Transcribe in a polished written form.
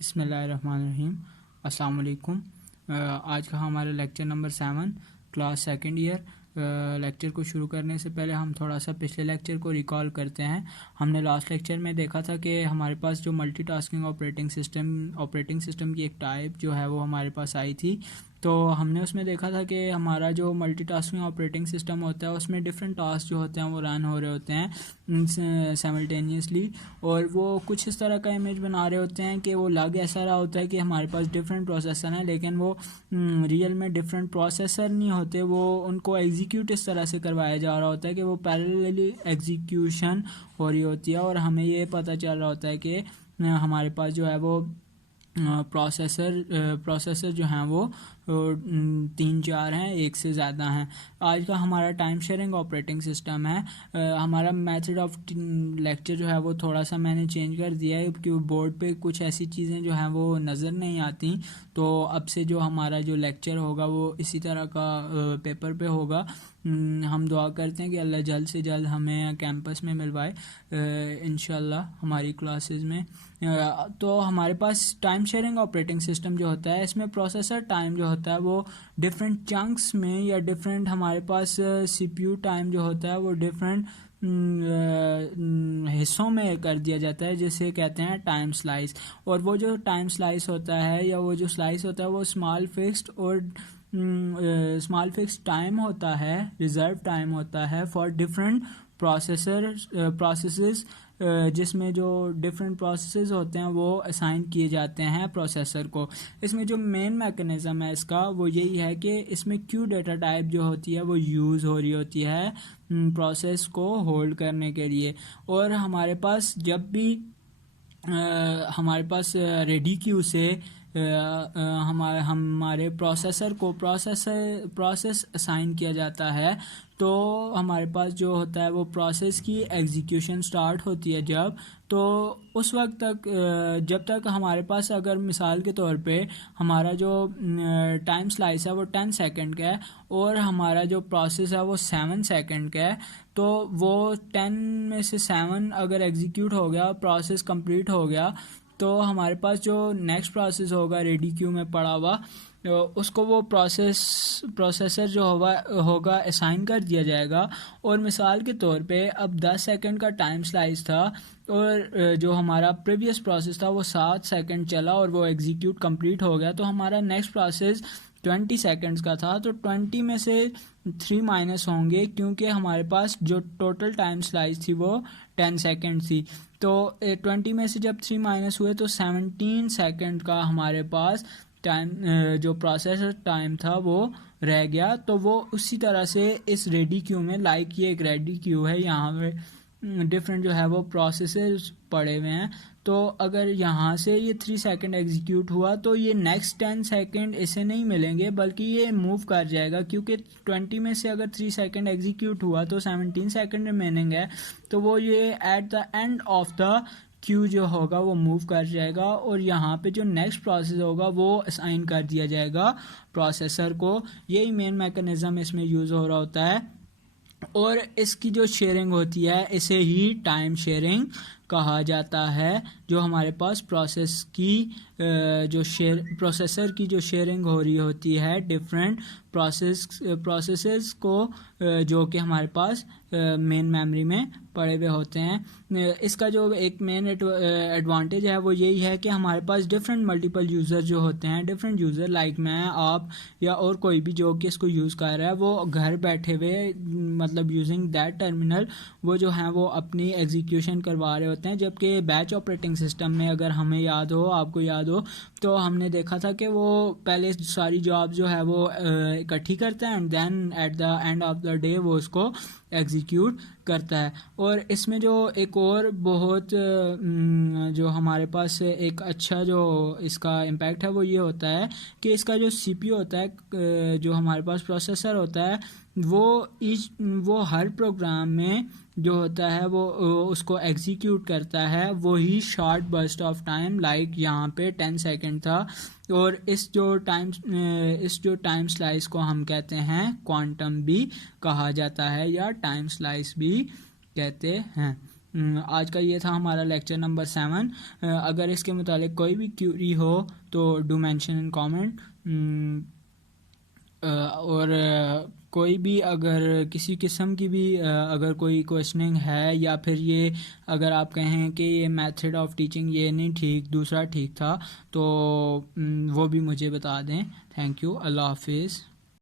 बिस्मिल्लाहिर्रहमानिर्रहीम। अस्सलाम वालेकुम। आज का हमारा lecture number 7 class second year. Lecture को शुरू करने से पहले हम थोड़ा सा पिछले लेक्चर को रिकॉल करते हैं। हमने लास्ट लेक्चर में देखा था कि हमारे पास जो मल्टीटास्किंग ऑपरेटिंग सिस्टम की एक टाइप जो है वो हमारे पास आई थी। तो हमने उसमें देखा था कि हमारा जो मल्टीटास्किंग ऑपरेटिंग सिस्टम होता है उसमें डिफरेंट टास्क जो होते हैं वो रन हो रहे होते हैं साइमल्टेनियसली, और वो कुछ इस तरह का इमेज बना रहे होते हैं कि वो लग ऐसा रहा होता है कि हमारे पास डिफरेंट प्रोसेसर हैं, लेकिन वो रियल में डिफरेंट प्रोसेसर नहीं होते। वो उनको एग्जीक्यूट इस तरह से करवाया जा रहा होता है कि वो पैरेलली एग्जीक्यूशन हो रही होती है, और हमें ये पता चल रहा होता है कि हमारे पास जो है वो प्रोसेसर जो हैं वो 3-4 हैं, एक से ज़्यादा हैं। आज का हमारा टाइम शेयरिंग ऑपरेटिंग सिस्टम है। हमारा मेथड ऑफ लेक्चर जो है वो थोड़ा सा मैंने चेंज कर दिया है क्योंकि बोर्ड पे कुछ ऐसी चीज़ें जो हैं वो नज़र नहीं आती। तो अब से जो हमारा जो लेक्चर होगा वो इसी तरह का पेपर पे होगा। हम दुआ करते हैं कि अल्लाह जल्द से जल्द हमें कैंपस में मिलवाए इंशाल्लाह हमारी क्लासेस में। तो हमारे पास टाइम शेयरिंग ऑपरेटिंग सिस्टम जो होता है इसमें प्रोसेसर टाइम जो होता है वो डिफरेंट चंक्स में या डिफरेंट हमारे पास सीपीयू टाइम जो होता है वो डिफरेंट हिस्सों में कर दिया जाता है, जिसे कहते हैं टाइम स्लाइस। और वो जो टाइम स्लाइस होता है या वो जो स्लाइस होता है वो स्मॉल फिक्स्ड टाइम होता है, रिजर्व टाइम होता है फॉर डिफरेंट प्रोसेसेस, जिसमें जो डिफरेंट प्रोसेसेस होते हैं वो असाइन किए जाते हैं प्रोसेसर को। इसमें जो मेन मैकेनिज़्म है इसका वो यही है कि इसमें क्यू डेटा टाइप जो होती है वो यूज़ हो रही होती है प्रोसेस को होल्ड करने के लिए। और हमारे पास जब भी हमारे पास रेडी क्यू से हमारे प्रोसेसर को प्रोसेस असाइन किया जाता है, तो हमारे पास जो होता है वो प्रोसेस की एग्जीक्यूशन स्टार्ट होती है जब, तो उस वक्त तक जब तक हमारे पास अगर मिसाल के तौर पे हमारा जो टाइम स्लाइस है वो 10 सेकंड का है और हमारा जो प्रोसेस है वो 7 सेकंड का है, तो वो 10 में से 7 अगर एग्जीक्यूट हो गया, प्रोसेस कंप्लीट हो गया, तो हमारे पास जो नेक्स्ट प्रोसेस होगा रेडी क्यू में पड़ा हुआ उसको वो प्रोसेसर जो होगा असाइन कर दिया जाएगा। और मिसाल के तौर पे अब 10 सेकंड का टाइम स्लाइस था और जो हमारा प्रीवियस प्रोसेस था वो 7 सेकंड चला और वो एग्जीक्यूट कंप्लीट हो गया, तो हमारा नेक्स्ट प्रोसेस 20 सेकंड्स का था, तो 20 में से 3 माइनस होंगे क्योंकि हमारे पास जो टोटल टाइम स्लाइस थी वो 10 सेकंड थी। तो 20 में से जब 3 माइनस हुए तो 17 सेकंड का हमारे पास टाइम जो प्रोसेसर टाइम था वो रह गया। तो वो उसी तरह से इस रेडी क्यू में, लाइक ये एक रेडी क्यू है, यहाँ पे डिफरेंट जो है वो प्रोसेसर्स पड़े हुए हैं, तो अगर यहाँ से ये 3 सेकंड एग्जीक्यूट हुआ तो ये नेक्स्ट 10 सेकंड इसे नहीं मिलेंगे बल्कि ये मूव कर जाएगा, क्योंकि 20 में से अगर 3 सेकंड एग्जीक्यूट हुआ तो 17 सेकंड रिमेनिंग है, तो वो ये eight the end of the Q जो होगा वो मूव कर जाएगा और यहाँ पे जो नेक्स्ट प्रोसेस होगा वो असाइन कर दिया जाएगा प्रोसेसर को। यही मेन मैकेनिज्म इसमें यूज़ हो रहा होता है। और इसकी जो शेयरिंग होती है इसे ही टाइम शेयरिंग कहा जाता है। जो हमारे पास प्रोसेसर की जो शेयरिंग हो रही होती है डिफरेंट प्रोसेसेस को, जो कि हमारे पास मेन मेमोरी में पड़े हुए होते हैं। इसका जो एक मेन एडवांटेज है वो यही है कि हमारे पास डिफरेंट मल्टीपल यूज़र जो होते हैं, डिफरेंट यूज़र लाइक मैं, आप या और कोई भी जो कि इसको यूज़ कर रहा है, वो घर बैठे हुए मतलब यूजिंग दैट टर्मिनल वो जो हैं वो अपनी एग्जीक्यूशन करवा रहे होते हैं। जबकि बैच ऑपरेटिंग सिस्टम में अगर हमें याद हो, आपको याद हो, तो हमने देखा था कि वो पहले सारी जॉब जो है वो इकट्ठी करता है and then at the end of the day वो उसको एग्जीक्यूट करता है। और इसमें जो एक और बहुत जो हमारे पास एक अच्छा जो इसका इम्पैक्ट है वो ये होता है कि इसका जो सीपीयू होता है, जो हमारे पास प्रोसेसर होता है, वो हर प्रोग्राम में जो होता है वो उसको एग्जीक्यूट करता है वही short burst of time, like यहाँ पे 10 सेकंड था। और इस जो टाइम स्लाइस को हम कहते हैं क्वांटम भी कहा जाता है या टाइम स्लाइस भी कहते हैं। आज का ये था हमारा लेक्चर नंबर 7। अगर इसके मुतालिक कोई भी क्यूरी हो तो डू मेंशन इन कमेंट। और कोई भी अगर किसी किस्म की भी अगर कोई क्वेश्चनिंग है, या फिर ये अगर आप कहें कि ये मेथड ऑफ टीचिंग ये नहीं ठीक, दूसरा ठीक था, तो वो भी मुझे बता दें। Thank you. अल्लाह हाफिज़।